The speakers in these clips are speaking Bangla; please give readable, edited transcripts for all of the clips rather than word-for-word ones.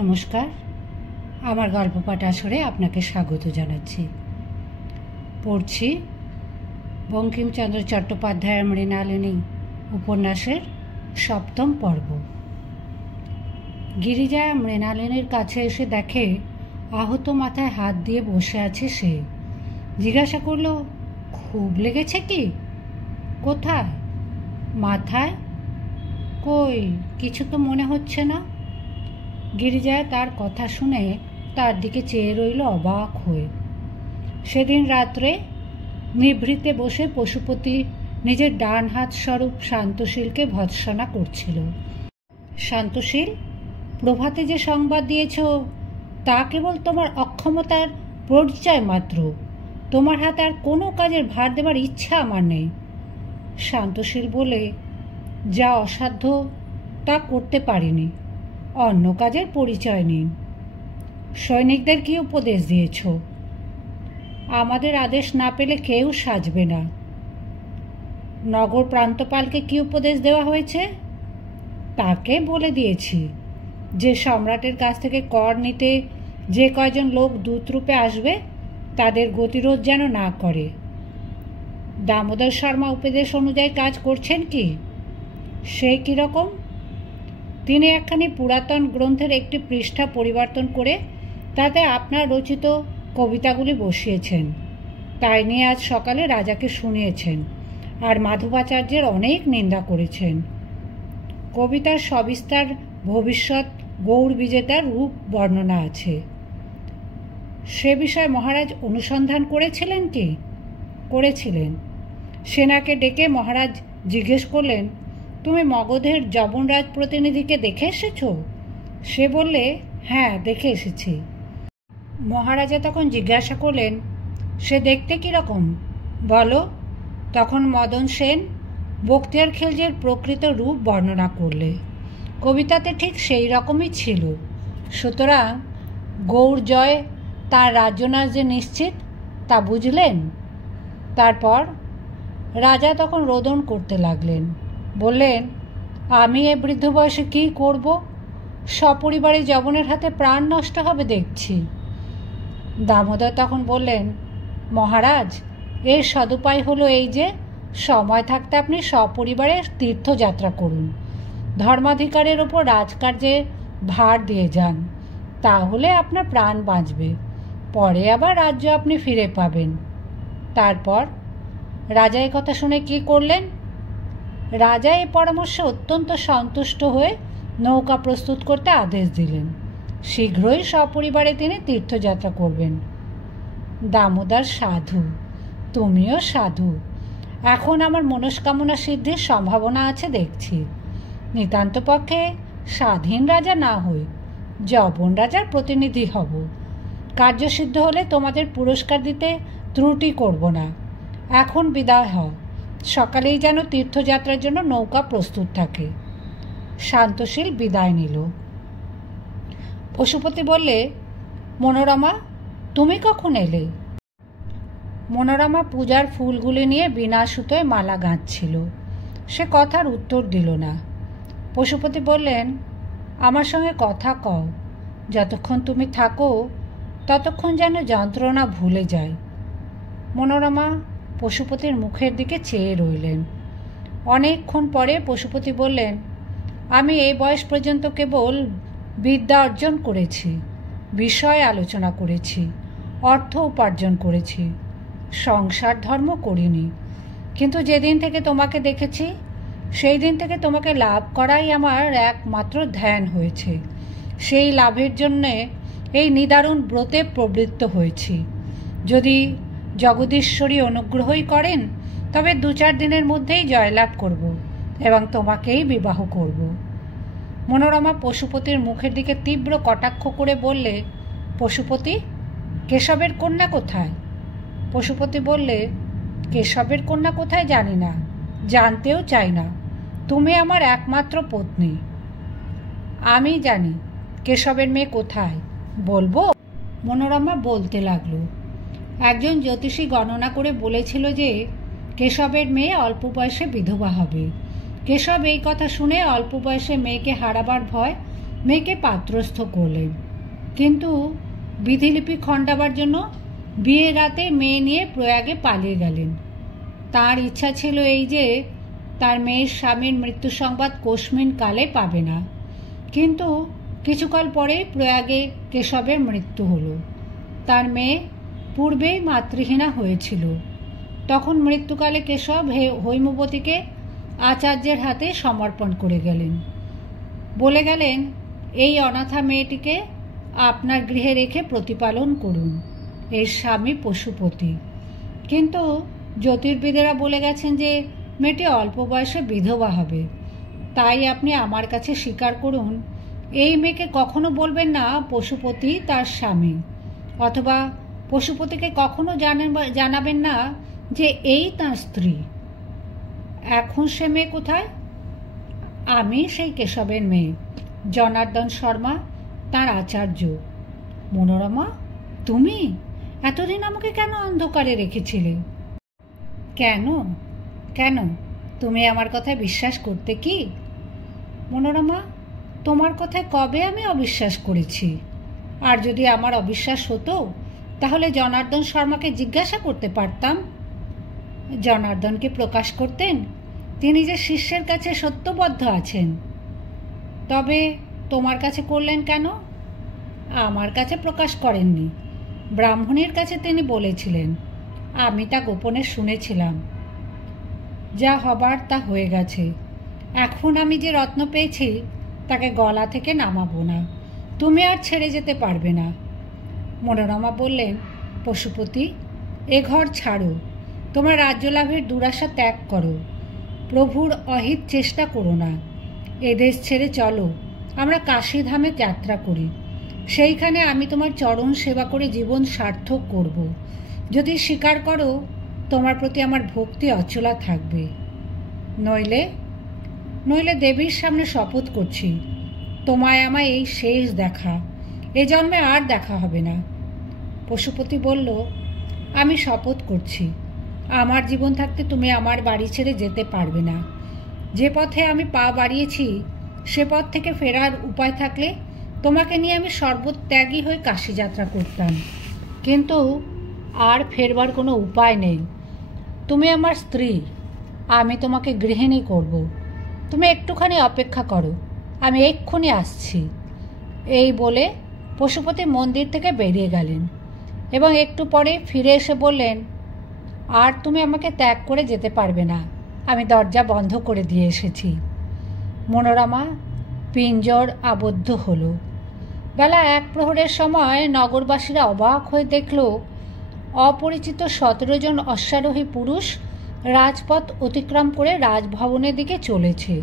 নমস্কার, আমার গল্প পাঠ আসরে আপনাকে স্বাগত জানাচ্ছি। পড়ছি বঙ্কিমচন্দ্র চট্টোপাধ্যায়ের মৃণালিনী উপন্যাসের ৭ম পর্ব। গিরিজা মৃণালিনীর কাছে এসে দেখে আহত মাথায় হাত দিয়ে বসে আছে সে। জিজ্ঞাসা করল, খুব লেগেছে কি? কোথায়? মাথায়? কই, কিছু তো মনে হচ্ছে না। গিরিজা তার কথা শুনে তার দিকে চেয়ে রইল অবাক হয়ে। সেদিন রাত্রে নিভৃতে বসে পশুপতি নিজের ডান হাত স্বরূপ শান্তশীলকে ভৎসনা করছিল। শান্তশীল, প্রভাতে যে সংবাদ দিয়েছ তা কেবল তোমার অক্ষমতার পরিচয় মাত্র। তোমার হাতে আর কোনো কাজের ভার দেবার ইচ্ছা আমার নেই। শান্তশীল বলে, যা অসাধ্য তা করতে পারিনি, অন্য কাজের পরিচয় নিন। সৈনিকদের কি উপদেশ দিয়েছ? আমাদের আদেশ না পেলে কেউ সাজবে না। নগর প্রান্তপালকে কি উপদেশ দেওয়া হয়েছে? তাকে বলে দিয়েছি যে সম্রাটের কাছ থেকে কর নিতে যে কয়জন লোক দূতরূপে আসবে তাদের গতিরোধ যেন না করে। দামোদর শর্মা উপদেশ অনুযায়ী কাজ করছেন কি? সে কীরকম? তিনি একখানি পুরাতন গ্রন্থের একটি পৃষ্ঠা পরিবর্তন করে তাতে আপনার রচিত কবিতাগুলি বসিয়েছেন। তাই নিয়ে আজ সকালে রাজাকে শুনিয়েছেন আর মাধবাচার্যের অনেক নিন্দা করেছেন। কবিতার সবিস্তার ভবিষ্যৎ গৌড় বিজেতার রূপ বর্ণনা আছে। সে বিষয়ে মহারাজ অনুসন্ধান করেছিলেন কি? করেছিলেন। সেনাকে ডেকে মহারাজ জিজ্ঞেস করলেন, তুমি মগধের যবনরাজ প্রতিনিধিকে দেখে এসেছ? সে বললে, হ্যাঁ, দেখে এসেছি। মহারাজা তখন জিজ্ঞাসা করলেন, সে দেখতে কীরকম বলো? তখন মদন সেন বখতিয়ার খিলজির প্রকৃত রূপ বর্ণনা করলে। কবিতাতে ঠিক সেই রকমই ছিল। সুতরাং গৌড় জয় তার রাজ্যনাশ যে নিশ্চিত তা বুঝলেন। তারপর রাজা তখন রোদন করতে লাগলেন। বললেন, আমি এ বৃদ্ধ বয়সে কী করব? সপরিবারে যবনের হাতে প্রাণ নষ্ট হবে দেখছি। দামোদর তখন বললেন, মহারাজ, এর সদুপায় হলো এই যে সময় থাকতে আপনি সপরিবারে তীর্থযাত্রা করুন, ধর্মাধিকারের ওপর রাজকার্যে ভার দিয়ে যান, তাহলে আপনার প্রাণ বাঁচবে। পরে আবার রাজ্য আপনি ফিরে পাবেন। তারপর রাজা এই কথা শুনে কি করলেন? রাজা এই পরামর্শে অত্যন্ত সন্তুষ্ট হয়ে নৌকা প্রস্তুত করতে আদেশ দিলেন। শীঘ্রই সপরিবারে তিনি তীর্থযাত্রা করবেন। দামোদর সাধু, তুমিও সাধু। এখন আমার মনস্কামনা সিদ্ধির সম্ভাবনা আছে দেখছি। নিতান্ত পক্ষে স্বাধীন রাজা না হই, যবন রাজার প্রতিনিধি হব। কার্যসিদ্ধ হলে তোমাদের পুরস্কার দিতে ত্রুটি করব না। এখন বিদায় হও, সকালেই যেন তীর্থযাত্রার জন্য নৌকা প্রস্তুত থাকে। শান্তশীল বিদায় নিল। পশুপতি বললে, মনোরমা, তুমি কখন এলে? মনোরমা পূজার ফুলগুলি নিয়ে বিনা সুতোয় মালা গাঁথছিল। সে কথার উত্তর দিল না। পশুপতি বললেন, আমার সঙ্গে কথা কও। যতক্ষণ তুমি থাকো ততক্ষণ যেন যন্ত্রণা ভুলে যায়। মনোরমা পশুপতির মুখের দিকে চেয়ে রইলেন। অনেকক্ষণ পরে পশুপতি বললেন, আমি এই বয়স পর্যন্ত কেবল বিদ্যা অর্জন করেছি, বিষয় আলোচনা করেছি, অর্থ উপার্জন করেছি, সংসার ধর্ম করিনি। কিন্তু যেদিন থেকে তোমাকে দেখেছি সেই দিন থেকে তোমাকে লাভ করাই আমার একমাত্র ধ্যান হয়েছে। সেই লাভের জন্যে এই নিদারুণ ব্রতে প্রবৃত্ত হয়েছি। যদি জগদীশ্বরী অনুগ্রহই করেন তবে 2-4 দিনের মধ্যেই জয়লাভ করব এবং তোমাকেই বিবাহ করব। মনোরমা পশুপতির মুখের দিকে তীব্র কটাক্ষ করে বললে, পশুপতি, কেশবের কন্যা কোথায়? পশুপতি বললে, কেশবের কন্যা কোথায় জানি না, জানতেও চাই না। তুমি আমার একমাত্র পত্নী। আমি জানি কেশবের মেয়ে কোথায়, বলবো? মনোরমা বলতে লাগলো, একজন জ্যোতিষী গণনা করে বলেছিল যে কেশবের মেয়ে অল্প বয়সে বিধবা হবে। কেশব এই কথা শুনে অল্প বয়সে মেয়েকে হারাবার ভয় মেয়েকে পাত্রস্থ করলেন, কিন্তু বিধিলিপি খণ্ডাবার জন্য বিয়ের রাতে মেয়ে নিয়ে প্রয়াগে পালিয়ে গেলেন। তার ইচ্ছা ছিল এই যে তার মেয়ের স্বামীর মৃত্যু সংবাদ কস্মিন কালে পাবে না। কিন্তু কিছুকাল পরেই প্রয়াগে কেশবের মৃত্যু হলো। তার মেয়ে পূর্বেই মাতৃহীনা হয়েছিল। তখন মৃত্যুকালে কেশব হৈমবতীকে আচার্যের হাতে সমর্পণ করে গেলেন। বলে গেলেন, এই অনাথা মেয়েটিকে আপনার গৃহে রেখে প্রতিপালন করুন। এর স্বামী পশুপতি। কিন্তু জ্যোতির্বিদেরা বলে গেছেন যে মেয়েটি অল্প বয়সে বিধবা হবে। তাই আপনি আমার কাছে স্বীকার করুন, এই মেয়েকে কখনো বলবেন না পশুপতি তার স্বামী, অথবা পশুপতিকে কখনো জানাবেন না যে এই তার স্ত্রী। এখন সে মেয়ে কোথায়? আমি সেই কেশবের মেয়ে, জনার্দন শর্মা, তার আচার্য। মনোরমা, তুমি এতদিন আমাকে কেন অন্ধকারে রেখেছিলে? কেন কেন তুমি আমার কথায় বিশ্বাস করতে কি? মনোরমা, তোমার কথায় কবে আমি অবিশ্বাস করেছি? আর যদি আমার অবিশ্বাস হতো তাহলে জনার্দন শর্মাকে জিজ্ঞাসা করতে পারতাম। জনার্দনকে প্রকাশ করতেন তিনি যে শিষ্যের কাছে সত্যবদ্ধ আছেন। তবে তোমার কাছে করলেন কেন? আমার কাছে প্রকাশ করেননি, ব্রাহ্মণীর কাছে তিনি বলেছিলেন। আমি তা গোপনে শুনেছিলাম। যা হবার তা হয়ে গেছে। এখন আমি যে রত্ন পেয়েছি তাকে গলা থেকে নামাবো না। তুমি আর ছেড়ে যেতে পারবে না। মনোরমা বললেন, পশুপতি, এ ঘর ছাড়ো, তোমার রাজ্য লাভের দুরাশা ত্যাগ করো, প্রভুর অহিত চেষ্টা করো না। এদেশ ছেড়ে চলো, আমরা কাশীধামে যাত্রা করি। সেইখানে আমি তোমার চরণ সেবা করে জীবন সার্থক করব। যদি স্বীকার করো, তোমার প্রতি আমার ভক্তি অচলা থাকবে। নইলে দেবীর সামনে শপথ করছি, তোমায় আমায় এই শেষ দেখা, এ জন্মে আর দেখা হবে না। পশুপতি বলল, আমি শপথ করছি, আমার জীবন থাকতে তুমি আমার বাড়ি ছেড়ে যেতে পারবে না। যে পথে আমি পা বাড়িয়েছি সে পথ থেকে ফেরার উপায় থাকলে তোমাকে নিয়ে আমি সর্বত্যাগী হয়ে কাশী যাত্রা করতাম, কিন্তু আর ফেরবার কোনো উপায় নেই। তুমি আমার স্ত্রী, আমি তোমাকে গৃহিণী করব। তুমি একটুখানি অপেক্ষা করো, আমি এক্ষুনি আসছি। এই বলে পশুপতি মন্দির থেকে বেরিয়ে গেলেন এবং একটু পরে ফিরে এসে বললেন, আর তুমি আমাকে ত্যাগ করে যেতে পারবে না, আমি দরজা বন্ধ করে দিয়ে এসেছি। মনোরমা পিঞ্জর আবদ্ধ হলো। বেলা 1 প্রহরের সময় নগরবাসীরা অবাক হয়ে দেখল অপরিচিত 17 জন অশ্বারোহী পুরুষ রাজপথ অতিক্রম করে রাজভবনের দিকে চলেছে।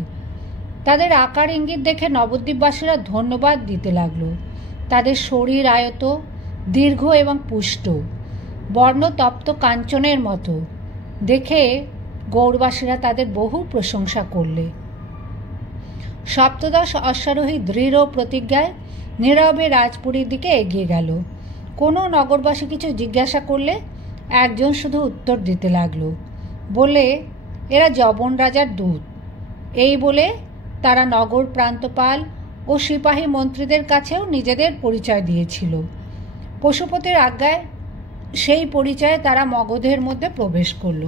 তাদের আকার ইঙ্গিত দেখে নবদ্বীপবাসীরা ধন্যবাদ দিতে লাগলো। তাদের শরীর আয়ত, দীর্ঘ এবং পুষ্ট, বর্ণতপ্ত কাঞ্চনের মতো দেখে গৌড়বাসীরা তাদের বহু প্রশংসা করলে। 17 অশ্বারোহী দৃঢ় প্রতিজ্ঞায় নীরবে রাজপুরীর দিকে এগিয়ে গেল। কোনো নগরবাসী কিছু জিজ্ঞাসা করলে একজন শুধু উত্তর দিতে লাগলো, বলে, এরা যবন রাজার দূত। এই বলে তারা নগর প্রান্তপাল ও সিপাহী মন্ত্রীদের কাছেও নিজেদের পরিচয় দিয়েছিল। পশুপতির আজ্ঞায় সেই পরিচয়ে তারা মগধের মধ্যে প্রবেশ করল।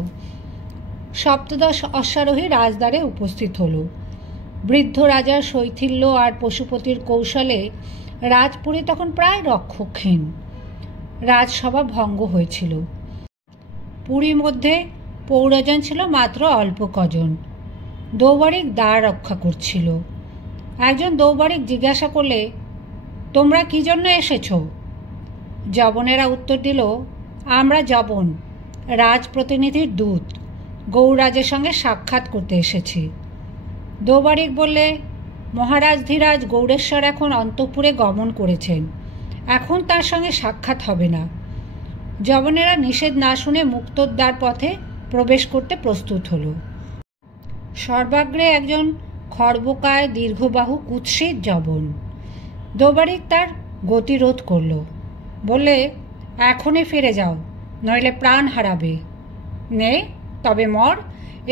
17 অশ্বারোহী রাজদ্বারে উপস্থিত হল। বৃদ্ধ রাজার শৈথিল্য আর পশুপতির কৌশলে রাজপুরী তখন প্রায় রক্ষকহীন। রাজসভা ভঙ্গ হয়েছিল। পুরীর মধ্যে পৌরজন ছিল মাত্র অল্প কজন। দৌবারিক দ্বার রক্ষা করছিল। একজন দৌবারিক জিজ্ঞাসা করলে, তোমরা কি জন্য এসেছ? যবনেরা উত্তর দিল, আমরা যবন, রাজপ্রতিনিধির দূত, গৌড়রাজের সঙ্গে সাক্ষাৎ করতে এসেছি। দৌবারিক বললে, মহারাজ ধীরাজ গৌড়েশ্বর এখন অন্তঃপুরে গমন করেছেন, এখন তার সঙ্গে সাক্ষাৎ হবে না। যবনেরা নিষেধ না শুনে মুক্তদ্বার পথে প্রবেশ করতে প্রস্তুত হল। সর্বাগ্রে একজন খর্বকায় দীর্ঘবাহু কুৎসিত যবন। দৌবারিক তার গতিরোধ করল, বললে, এখনই ফিরে যাও, নইলে প্রাণ হারাবে। নে, তবে মর।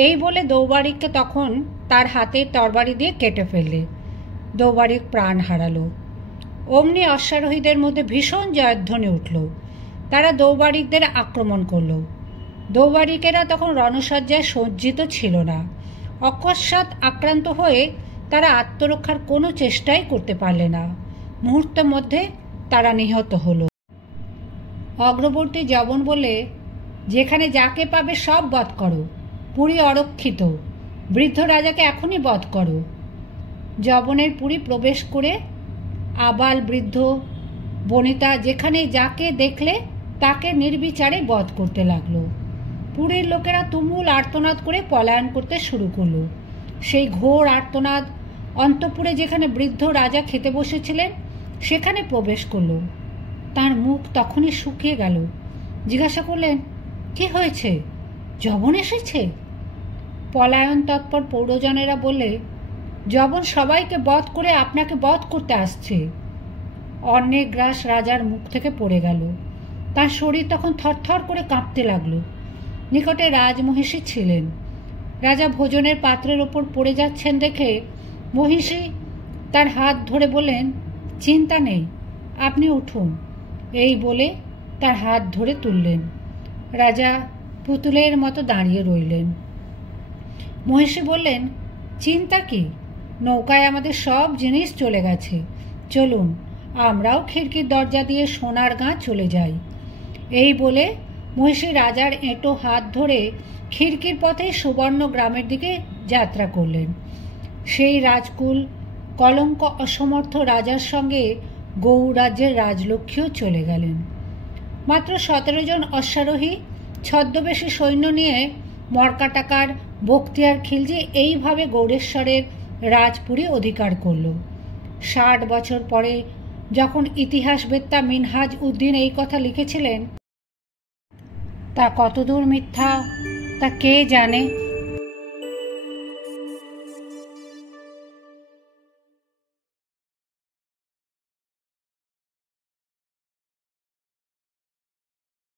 এই বলে দৌবারিককে তখন তার হাতের তরবারি দিয়ে কেটে ফেললে। দৌবারিক প্রাণ হারালো। অমনি অশ্বারোহীদের মধ্যে ভীষণ জয়ধ্বনি উঠল। তারা দৌবারিকদের আক্রমণ করল। দৌবারিকেরা তখন রণসজ্জায় সজ্জিত ছিল না। অকস্মাৎ আক্রান্ত হয়ে তারা আত্মরক্ষার কোনো চেষ্টাই করতে পারলে না। মুহূর্তের মধ্যে তারা নিহত হলো। অগ্রবর্তী যবন বলে, যেখানে যাকে পাবে সব বধ করো, পুরী অরক্ষিত, বৃদ্ধ রাজাকে এখনই বধ করো। যবনের পুরী প্রবেশ করে আবাল বৃদ্ধ বনিতা যেখানে যাকে দেখলে তাকে নির্বিচারে বধ করতে লাগলো। পুরীর লোকেরা তুমুল আর্তনাদ করে পলায়ন করতে শুরু করলো। সেই ঘোর আর্তনাদ অন্তঃপুরে যেখানে বৃদ্ধ রাজা খেতে বসেছিলেন সেখানে প্রবেশ করল। তার মুখ তখনই শুকিয়ে গেল। জিজ্ঞাসা করলেন, কি হয়েছে? যবন এসেছে? পলায়ন তৎপর পৌরজনেরা বললে, যবন সবাইকে বধ করে আপনাকে বধ করতে আসছে। অন্যের গ্রাস রাজার মুখ থেকে পড়ে গেল। তার শরীর তখন থরথর করে কাঁপতে লাগলো। নিকটে রাজমহিষী ছিলেন। রাজা ভোজনের পাত্রের ওপর পড়ে যাচ্ছেন দেখে মহিষী তার হাত ধরে বললেন, চিন্তা নেই, আপনি উঠুন। এই বলে তার হাত ধরে তুললেন। রাজা পুতুলের মতো দাঁড়িয়ে রইলেন। মহিষী বললেন, চিন্তা কি? নৌকায় আমাদের সব জিনিস চলে গেছে, চলুন আমরাও খিড়কির দরজা দিয়ে সোনার গাঁ চলে যাই। এই বলে মহিষী রাজার এঁটো হাত ধরে খিড়কির পথে সুবর্ণ গ্রামের দিকে যাত্রা করলেন। সেই রাজকুল কলঙ্ক অসমর্থ রাজার সঙ্গে গৌড় রাজ্যের রাজলক্ষ্মীও চলে গেলেন। মাত্র 17 জন অশ্বারোহী ছদ্মবেশী সৈন্য নিয়ে মরকাটাকার বখতিয়ার খিলজি এইভাবে গৌড়েশ্বরের রাজপুরী অধিকার করল। 60 বছর পরে যখন ইতিহাসবেত্তা মিনহাজ উদ্দিন এই কথা লিখেছিলেন, তা কতদূর মিথ্যা তা কে জানে।